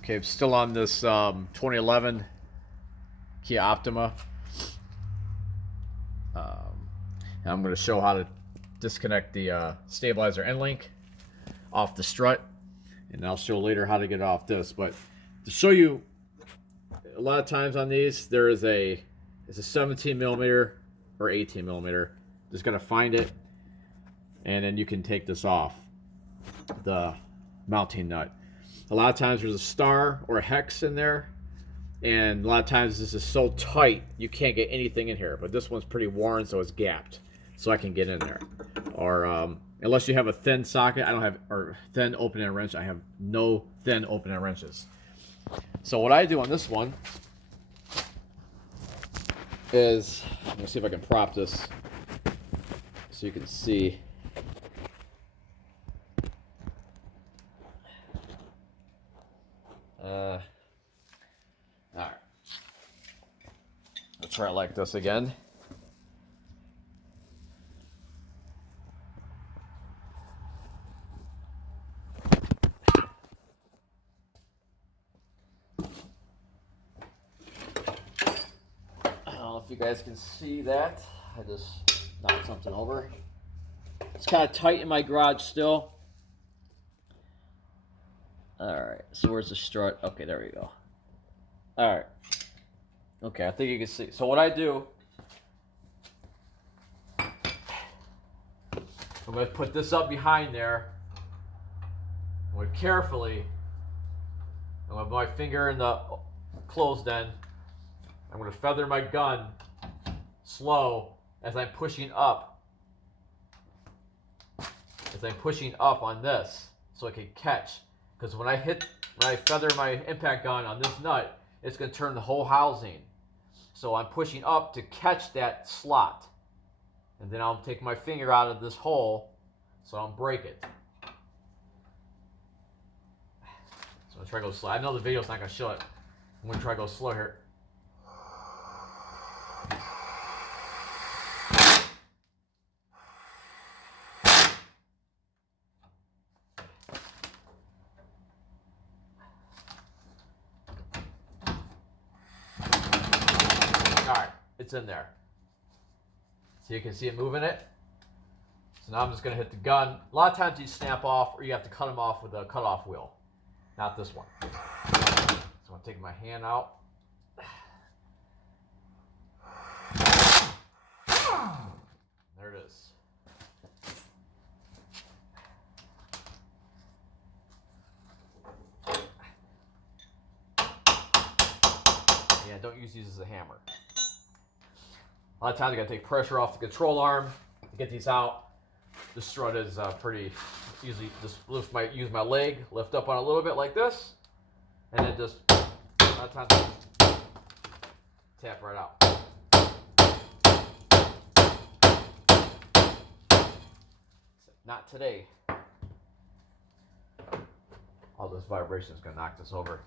Okay, still on this 2011 Kia Optima. And I'm going to show how to disconnect the stabilizer end link off the strut, and I'll show later how to get it off this. But to show you, a lot of times on these there is it's a 17 millimeter or 18 millimeter. Just got to find it, and then you can take this off the mounting nut. A lot of times there's a star or a hex in there, and a lot of times this is so tight you can't get anything in here. But this one's pretty worn, so it's gapped, so I can get in there. Or unless you have a thin socket, I don't have, or thin open end wrench. I have no thin open end wrenches. So what I do on this one is, let me see if I can prop this so you can see. Alright. Let's try it like this again. I don't know if you guys can see that. I just knocked something over. It's kind of tight in my garage still. Alright, so where's the strut? Okay, there we go. Alright. Okay, I think you can see. So what I do, I'm going to put this up behind there. I'm going to carefully, I'm going to put my finger in the closed end. I'm going to feather my gun slow as I'm pushing up. As I'm pushing up on this so I can catch. Because when I feather my impact gun on this nut, it's going to turn the whole housing. So I'm pushing up to catch that slot. And then I'll take my finger out of this hole so I don't break it. So I'm going to try to go slow. I know the video's not going to show it. I'm going to try to go slow here. Alright, it's in there. So you can see it moving it. So now I'm just going to hit the gun. A lot of times you snap off or you have to cut them off with a cutoff wheel. Not this one. So I'm taking my hand out. There it is. Yeah, don't use these as a hammer. A lot of times I gotta take pressure off the control arm to get these out. The strut is pretty easy. Just use my leg, lift up on it a little bit like this, and then just a lot of times tap right out. Not today. All this vibration is gonna knock this over.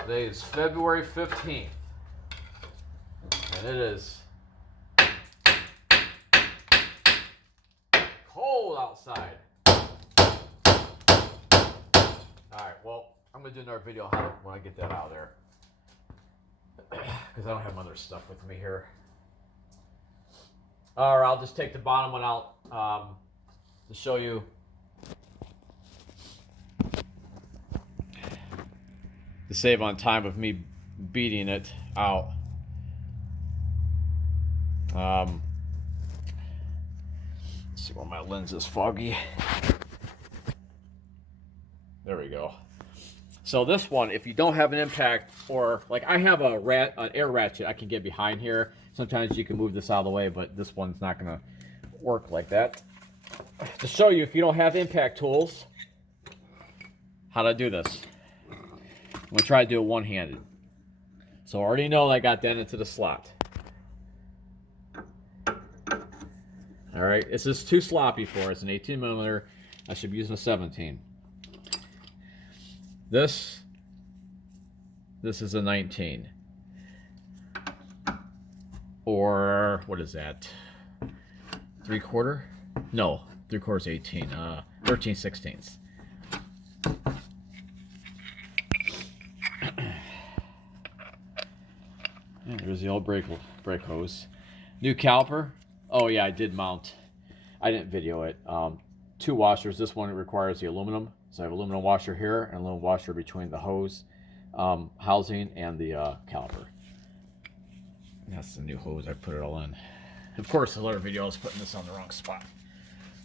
Today is February 15th, and it is cold outside. Alright, well, I'm going to do another video when I get that out of there, because I don't have my other stuff with me here. Or I'll just take the bottom one out to show you. To save on time of me beating it out. Let's see where my lens is foggy. There we go. So this one, if you don't have an impact, or like I have an air ratchet I can get behind here. Sometimes you can move this out of the way, but this one's not gonna work like that. To show you, if you don't have impact tools, how to do this. I'm going to try to do it one-handed. So I already know that I got that into the slot. Alright, this is too sloppy for us. An 18 millimeter. I should be using a 17. This is a 19. or what is that? 3/4? No, 3/4 is 18. 13/16. There's the old brake hose. New caliper. Oh yeah, I did mount. I didn't video it. 2 washers. This one requires the aluminum. So I have an aluminum washer here and a aluminum washer between the hose housing and the caliper. And that's the new hose. I put it all in. Of course, the other video I was putting this on the wrong spot.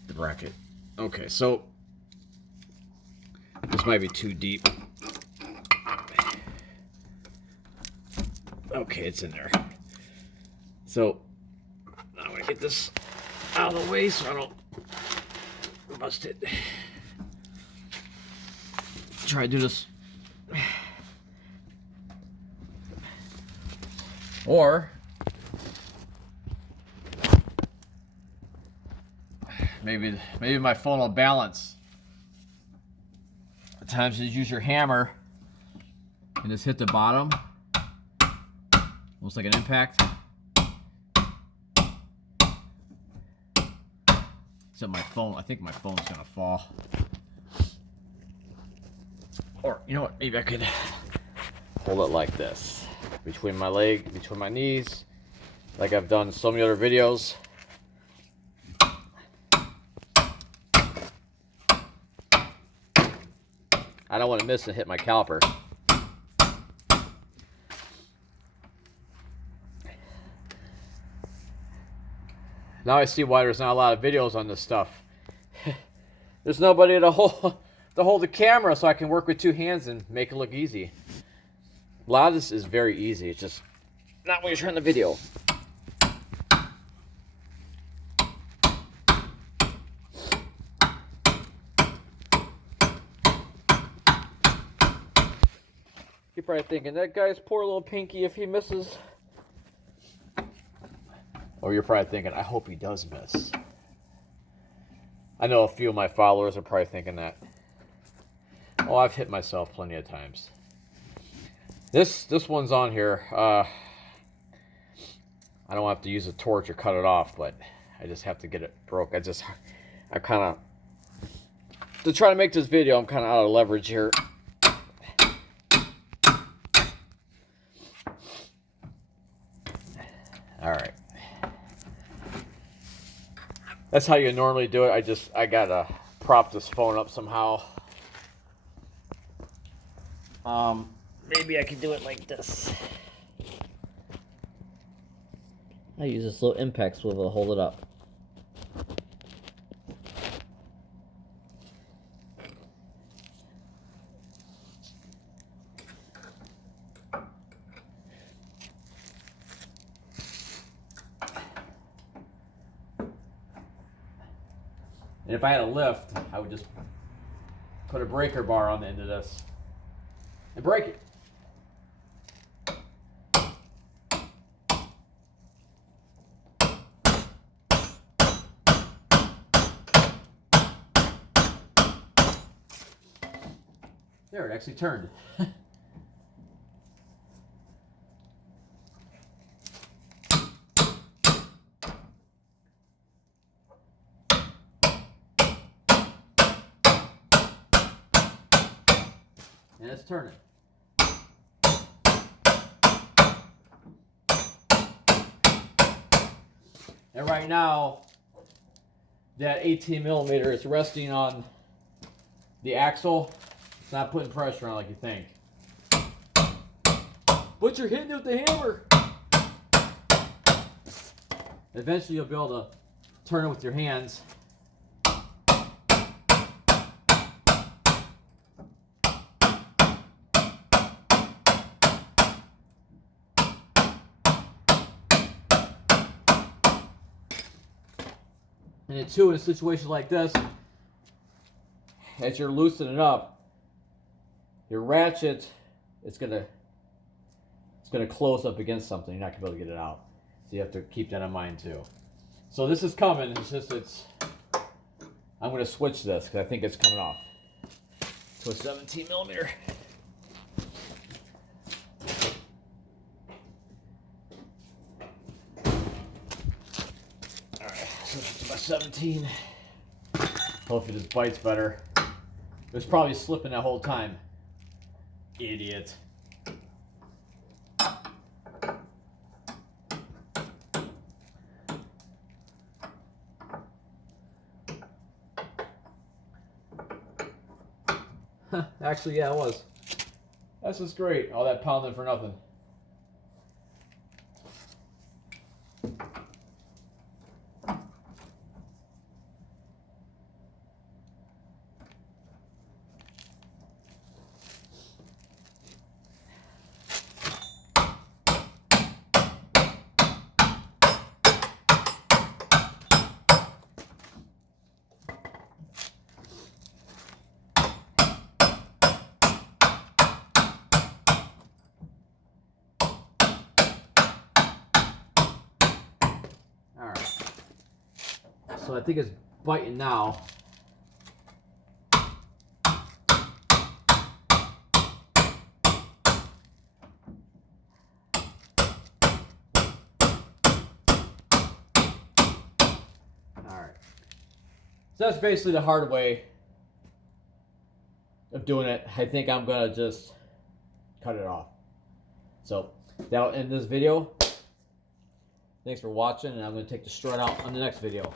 The bracket. Okay, so this might be too deep. Okay, it's in there. So now I'm gonna get this out of the way so I don't bust it. Try to do this. Or maybe my phone will balance. At times you use your hammer and just hit the bottom. Almost like an impact. Except my phone, I think my phone's gonna fall. Or, you know what, maybe I could hold it like this. Between my leg, between my knees. Like I've done so many other videos. I don't want to miss and hit my caliper. Now I see why there's not a lot of videos on this stuff. There's nobody to hold the camera so I can work with 2 hands and make it look easy. A lot of this is very easy. It's just not when you're trying the video. You're probably thinking, that guy's poor little pinky if he misses. Or you're probably thinking, I hope he does miss. I know a few of my followers are probably thinking that. Oh, I've hit myself plenty of times. This one's on here. I don't have to use a torch or cut it off, but I just have to get it broke. I kind of, to try to make this video, I'm kind of out of leverage here. All right. That's how you normally do it. I gotta prop this phone up somehow. Maybe I could do it like this. I use this little impact swivel to hold it up. And if I had a lift, I would just put a breaker bar on the end of this and break it. There, it actually turned. And it's turning. And right now, that 18 millimeter is resting on the axle. It's not putting pressure on like you think. But you're hitting it with the hammer. Eventually you'll be able to turn it with your hands. And then too, in a situation like this, as you're loosening it up, your ratchet, it's gonna close up against something. You're not gonna be able to get it out. So you have to keep that in mind too. So this is coming. I'm gonna switch this because I think it's coming off to a 17 millimeter. Switch it to my 17. Hopefully this bites better. It was probably slipping that whole time. Idiot. Actually, yeah, it was. That's just great. All that pounding for nothing. Alright. So I think it's biting now. Alright. So that's basically the hard way of doing it. I think I'm going to just cut it off. So that'll end this video. Thanks for watching, and I'm going to take the strut out on the next video.